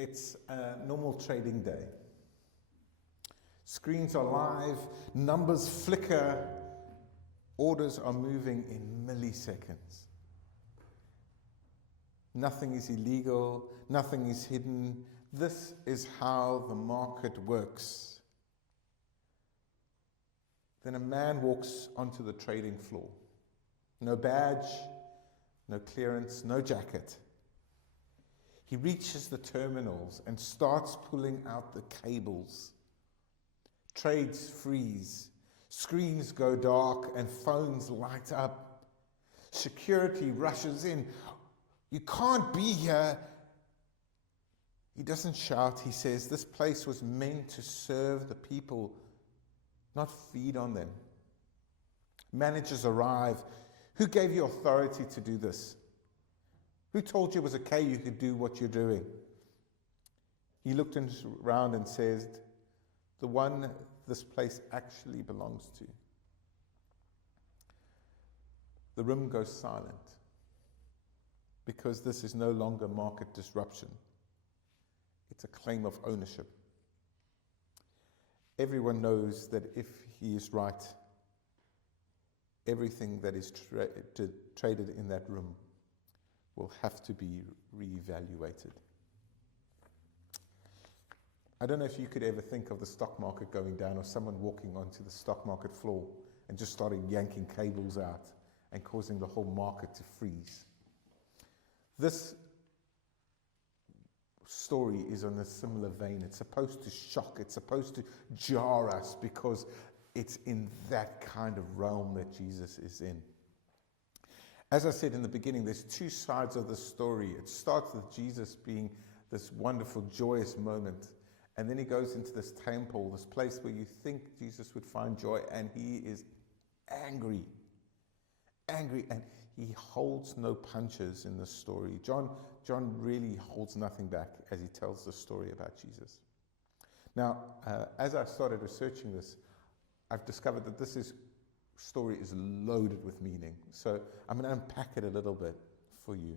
It's a normal trading day. Screens are live, numbers flicker, orders are moving in milliseconds. Nothing is illegal, nothing is hidden. This is how the market works. Then a man walks onto the trading floor. No badge, no clearance, no jacket. He reaches the terminals and starts pulling out the cables. Trades freeze. Screens go dark and phones light up. Security rushes in. You can't be here. He doesn't shout. He says, this place was meant to serve the people, not feed on them. Managers arrive. Who gave you authority to do this? Who told you it was okay you could do what you're doing? He looked around and says, the one this place actually belongs to. The room goes silent because this is no longer market disruption. It's a claim of ownership. Everyone knows that if he is right, everything that is traded in that room will have to be reevaluated. I don't know if you could ever think of the stock market going down or someone walking onto the stock market floor and just starting yanking cables out and causing the whole market to freeze. This story is on a similar vein. It's supposed to shock, it's supposed to jar us because it's in that kind of realm that Jesus is in. As I said in the beginning, there's two sides of the story. It starts with Jesus being this wonderful, joyous moment. And then he goes into this temple, this place where you think Jesus would find joy, and he is angry, and he holds no punches in this story. John really holds nothing back as he tells the story about Jesus. Now, as I started researching this, I've discovered that this story is loaded with meaning. So I'm going to unpack it a little bit for you.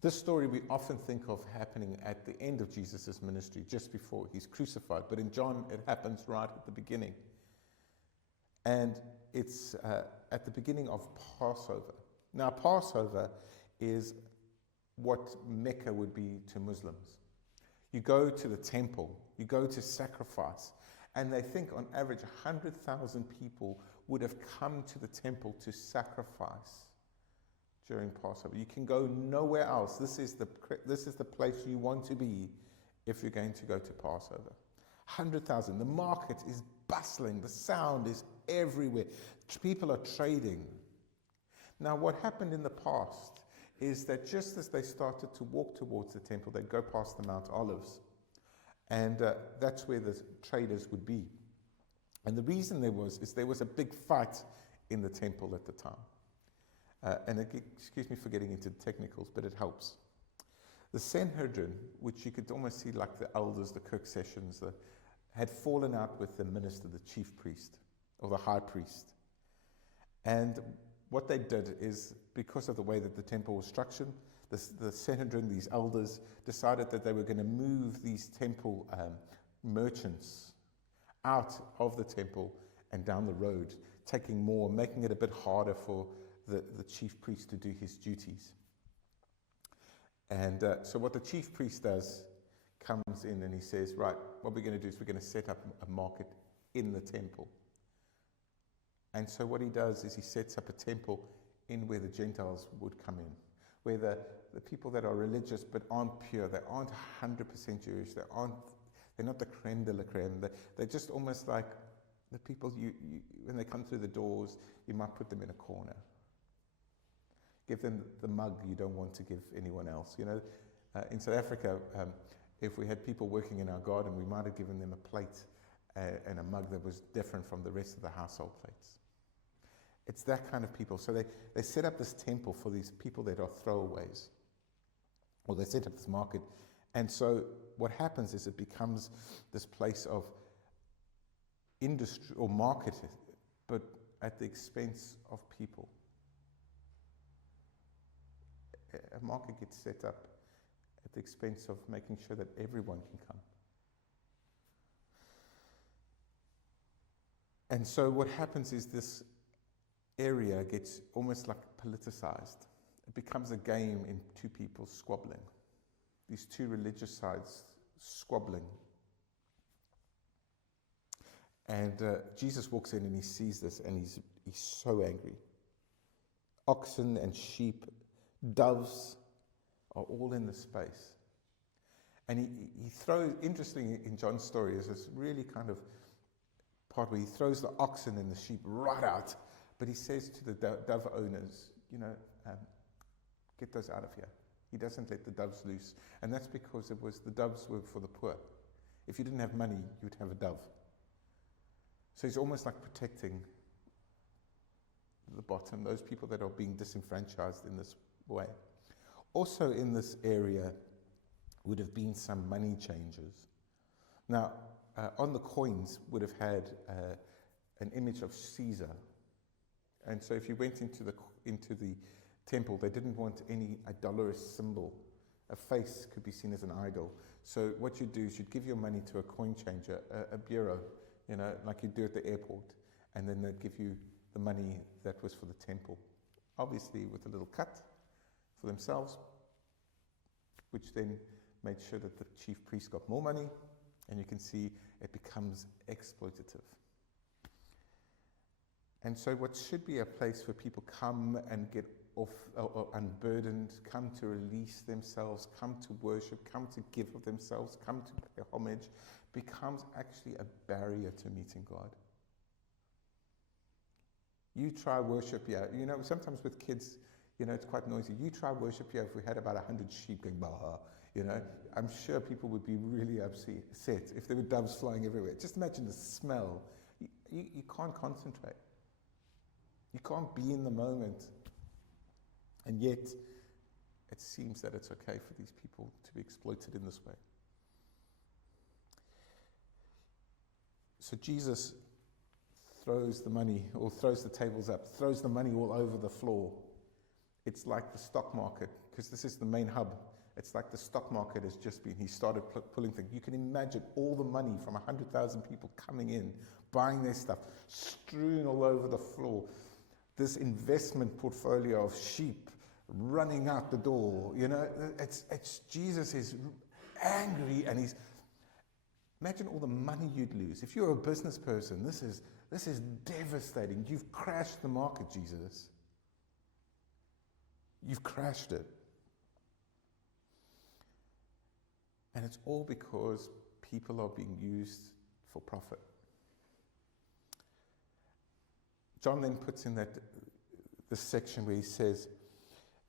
This story we often think of happening at the end of Jesus' ministry, just before he's crucified. But in John, it happens right at the beginning. And it's at the beginning of Passover. Now, Passover is what Mecca would be to Muslims. You go to the temple, you go to sacrifice, and they think on average 100,000 people would have come to the temple to sacrifice during Passover. You can go nowhere else. This is the place you want to be if you're going to go to Passover. 100,000. The market is bustling. The sound is everywhere. People are trading. Now, what happened in the past is that just as they started to walk towards the temple, they'd go past the Mount Olives. And that's where the traders would be. And the reason there was a big fight in the temple at the time. Excuse me for getting into the technicals, but it helps. The Sanhedrin, which you could almost see like the elders, the Kirk sessions, had fallen out with the minister, the chief priest, or the high priest. And what they did is, because of the way that the temple was structured, the Sanhedrin, these elders, decided that they were going to move these temple merchants out of the temple and down the road, taking more, making it a bit harder for the chief priest to do his duties. And so what the chief priest does, comes in and he says, right, what we're going to do is we're going to set up a market in the temple. And so what he does is he sets up a temple in where the Gentiles would come in, where the people that are religious but aren't pure, they aren't 100% Jewish, they're not the creme de la creme, they're just almost like the people you when they come through the doors, you might put them in a corner. Give them the mug you don't want to give anyone else. You know, in South Africa, if we had people working in our garden, we might have given them a plate and a mug that was different from the rest of the household plates. It's that kind of people. So they set up this temple for these people that are throwaways. Or they set up this market. And so what happens is it becomes this place of industry or market, but at the expense of people. A market gets set up at the expense of making sure that everyone can come. And so what happens is this area gets almost like politicized. It becomes a game in two people squabbling. These two religious sides squabbling. And Jesus walks in and he sees this and he's so angry. Oxen and sheep, doves are all in the space. And he throws, interestingly in John's story, is this really kind of part where he throws the oxen and the sheep right out, but he says to the dove owners, get those out of here. He doesn't let the doves loose. And that's because the doves were for the poor. If you didn't have money, you'd have a dove. So he's almost like protecting the bottom, those people that are being disenfranchised in this way. Also in this area would have been some money changers. Now, on the coins would have had an image of Caesar. And so if you went into the temple, they didn't want any idolatrous symbol. A face could be seen as an idol. So what you'd do is you'd give your money to a coin changer, a bureau, like you do at the airport, and then they'd give you the money that was for the temple. Obviously with a little cut for themselves, which then made sure that the chief priest got more money, and you can see it becomes exploitative. And so what should be a place where people come and get off or unburdened, come to release themselves, come to worship, come to give of themselves, come to pay homage, becomes actually a barrier to meeting God. You try worship here. Sometimes with kids, it's quite noisy. You try worship here. If we had about 100 sheep going, bah, I'm sure people would be really upset if there were doves flying everywhere. Just imagine the smell. You can't concentrate. You can't be in the moment. And yet, it seems that it's okay for these people to be exploited in this way. So Jesus throws the money, or throws the tables up, throws the money all over the floor. It's like the stock market, because this is the main hub. It's like the stock market has just been, he started pulling things. You can imagine all the money from 100,000 people coming in, buying their stuff, strewn all over the floor. This investment portfolio of sheep running out the door. It's Jesus is angry, and imagine all the money you'd lose. If you're a business person, this is devastating. You've crashed the market, Jesus. You've crashed it. And it's all because people are being used for profit. John then puts in this section where he says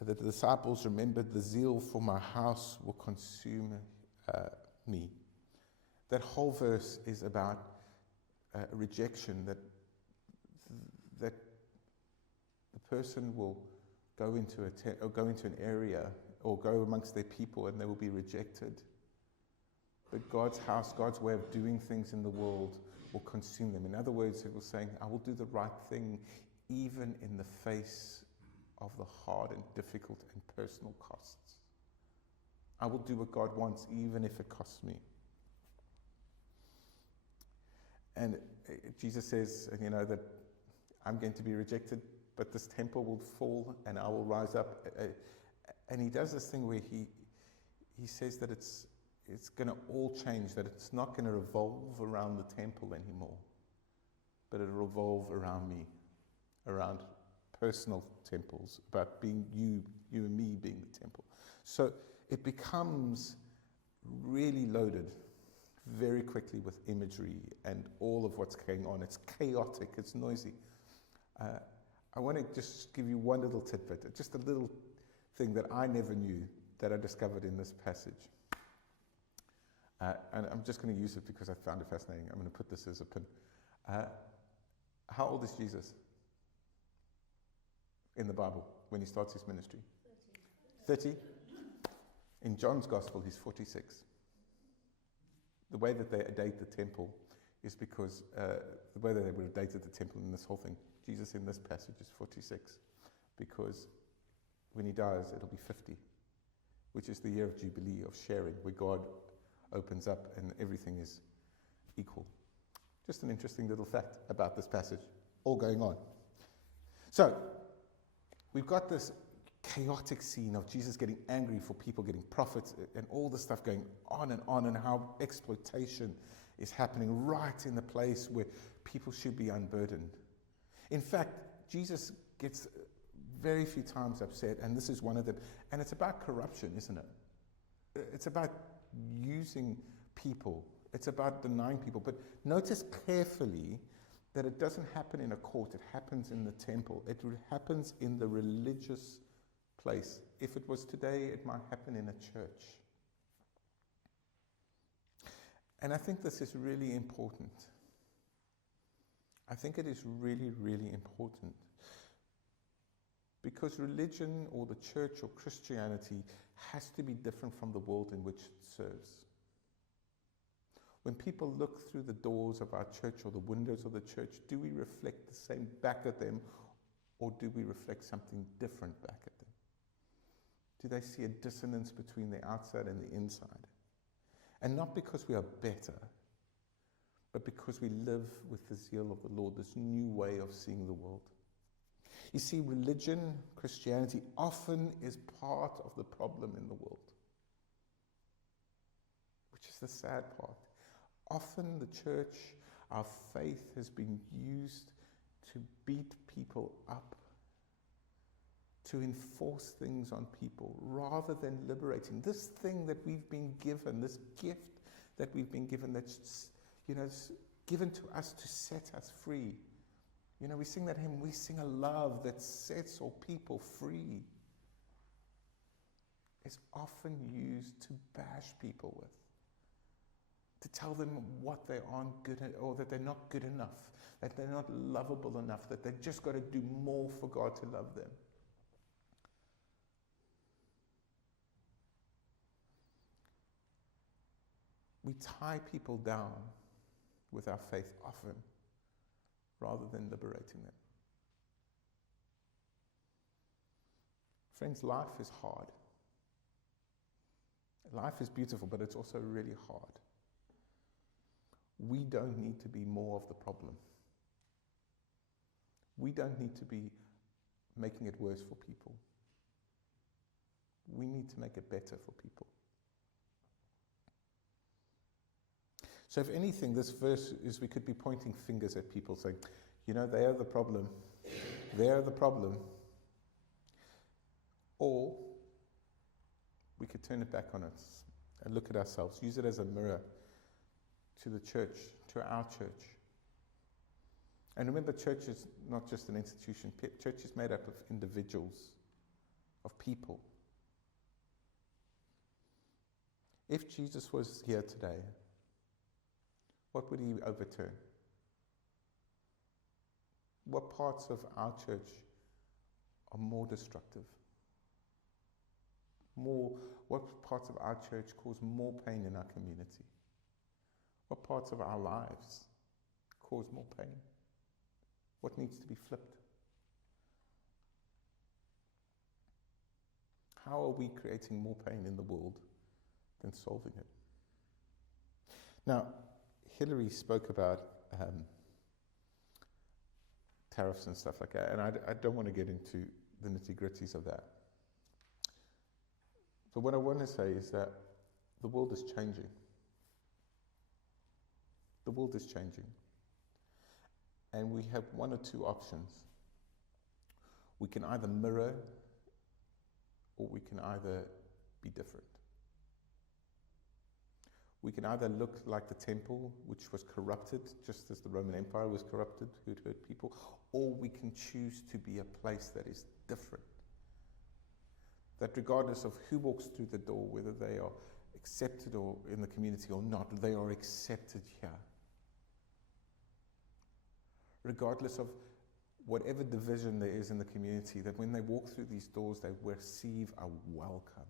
that the disciples remembered the zeal for my house will consume me. That whole verse is about rejection, that the person will go into an area or go amongst their people and they will be rejected. But God's house, God's way of doing things in the world will consume them. In other words, it was saying, I will do the right thing even in the face of the hard and difficult and personal costs. I will do what God wants even if it costs me. And Jesus says, that I'm going to be rejected, but this temple will fall and I will rise up. And he does this thing where he says that it's going to all change, that it's not going to revolve around the temple anymore, but it'll revolve around me, around personal temples, about being you and me being the temple. So it becomes really loaded very quickly with imagery and all of what's going on. It's chaotic, it's noisy. I want to just give you one little tidbit, just a little thing that I never knew that I discovered in this passage. And I'm just going to use it because I found it fascinating. I'm going to put this as a pin. How old is Jesus in the Bible when he starts his ministry? 30. In John's Gospel, he's 46. The way that they date the temple is because the way that they would have dated the temple in this whole thing, Jesus in this passage is 46, because when he dies, it'll be 50. which is the year of Jubilee, of sharing, where God opens up and everything is equal. Just an interesting little fact about this passage, all going on. So, we've got this chaotic scene of Jesus getting angry for people getting profits and all this stuff going on, and how exploitation is happening right in the place where people should be unburdened. In fact, Jesus gets very few times upset, and this is one of them. And it's about corruption, isn't it? It's about using people. It's about denying people. But notice carefully that it doesn't happen in a court. It happens in the temple. It happens in the religious place. If it was today, it might happen in a church. And I think this is really important. I think it is really, really important. Because religion or the church or Christianity has to be different from the world in which it serves. When people look through the doors of our church or the windows of the church, do we reflect the same back at them, or do we reflect something different back at them? Do they see a dissonance between the outside and the inside? And not because we are better, but because we live with the zeal of the Lord, this new way of seeing the world. You see, religion, Christianity, often is part of the problem in the world, which is the sad part. Often the church, our faith, has been used to beat people up, to enforce things on people, rather than liberating. This thing that we've been given, this gift that we've been given, that's, given to us to set us free. We sing that hymn, we sing a love that sets all people free. It's often used to bash people with, to tell them what they aren't good at, or that they're not good enough, that they're not lovable enough, that they've just got to do more for God to love them. We tie people down with our faith often, rather than liberating them. Friends, life is hard. Life is beautiful, but it's also really hard. We don't need to be more of the problem. We don't need to be making it worse for people. We need to make it better for people. So if anything, this verse is, we could be pointing fingers at people saying, they are the problem. They are the problem. Or we could turn it back on us and look at ourselves, use it as a mirror to the church, to our church. And remember, church is not just an institution. Church is made up of individuals, of people. If Jesus was here today, what would he overturn? What parts of our church are more destructive? What parts of our church cause more pain in our community? What parts of our lives cause more pain? What needs to be flipped? How are we creating more pain in the world than solving it? Now, Hillary spoke about tariffs and stuff like that, and I don't want to get into the nitty-gritties of that. But what I want to say is that the world is changing. The world is changing. And we have one or two options. We can either mirror, or we can either be different. We can either look like the temple, which was corrupted, just as the Roman Empire was corrupted, who'd hurt people, or we can choose to be a place that is different. That regardless of who walks through the door, whether they are accepted or in the community or not, they are accepted here. Regardless of whatever division there is in the community, that when they walk through these doors, they receive a welcome.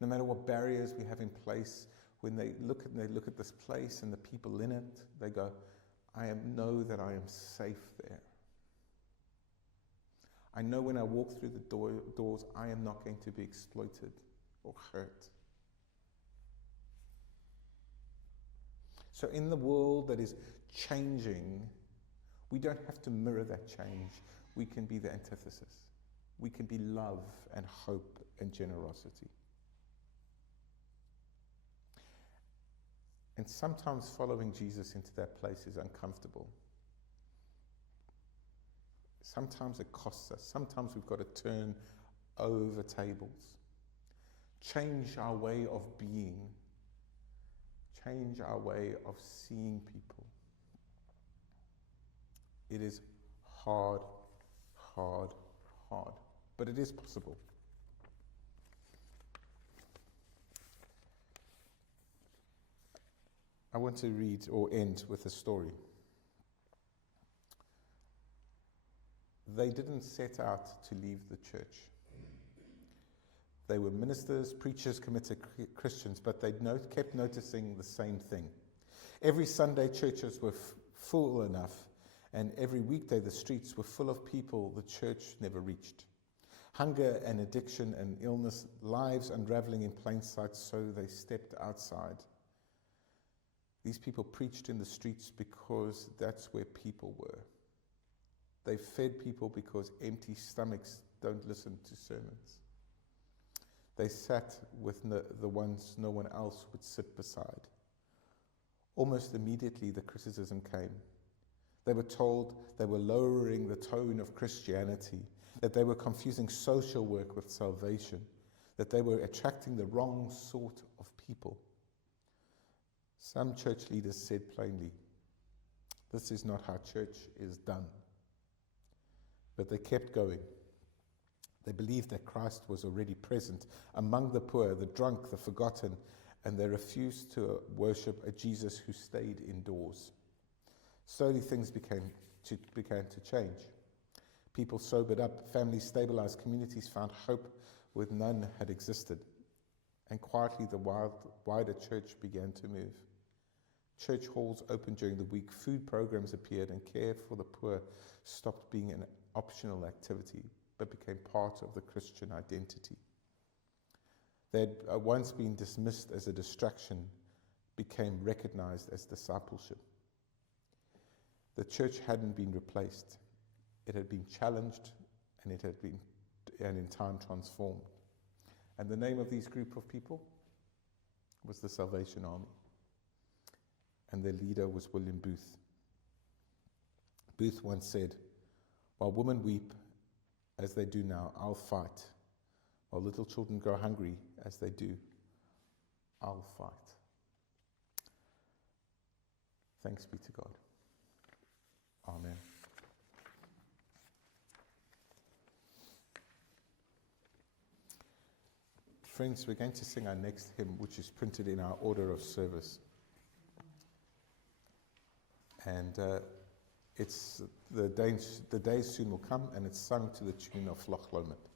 No matter what barriers we have in place, when they look at this place and the people in it, they go, know that I am safe there. I know when I walk through the doors, I am not going to be exploited or hurt. So in the world that is changing, we don't have to mirror that change. We can be the antithesis. We can be love and hope and generosity. And sometimes following Jesus into that place is uncomfortable. Sometimes it costs us. Sometimes we've got to turn over tables. Change our way of being. Change our way of seeing people. It is hard, hard, hard. But it is possible. I want to read or end with a story. They didn't set out to leave the church. They were ministers, preachers, committed Christians, but they kept noticing the same thing. Every Sunday, churches were full enough, and every weekday, the streets were full of people the church never reached. Hunger and addiction and illness, lives unraveling in plain sight, so they stepped outside. These people preached in the streets because that's where people were. They fed people because empty stomachs don't listen to sermons. They sat with the ones no one else would sit beside. Almost immediately, the criticism came. They were told they were lowering the tone of Christianity, that they were confusing social work with salvation, that they were attracting the wrong sort of people. Some church leaders said plainly, "This is not how church is done." But they kept going. They believed that Christ was already present among the poor, the drunk, the forgotten, and they refused to worship a Jesus who stayed indoors. Slowly things began to change. People sobered up, families stabilized, communities found hope where none had existed. And quietly the wider church began to move. Church halls opened during the week, food programs appeared, and care for the poor stopped being an optional activity, but became part of the Christian identity. They had once been dismissed as a distraction, became recognized as discipleship. The church hadn't been replaced. It had been challenged, and it had been, and in time, transformed. And the name of these group of people was the Salvation Army. And their leader was William Booth. Booth once said, "While women weep as they do now, I'll fight. While little children go hungry as they do, I'll fight." Thanks be to God. Amen. Friends, we're going to sing our next hymn, which is printed in our order of service. And it's the day soon will come, and it's sung to the tune of Loch Lomond.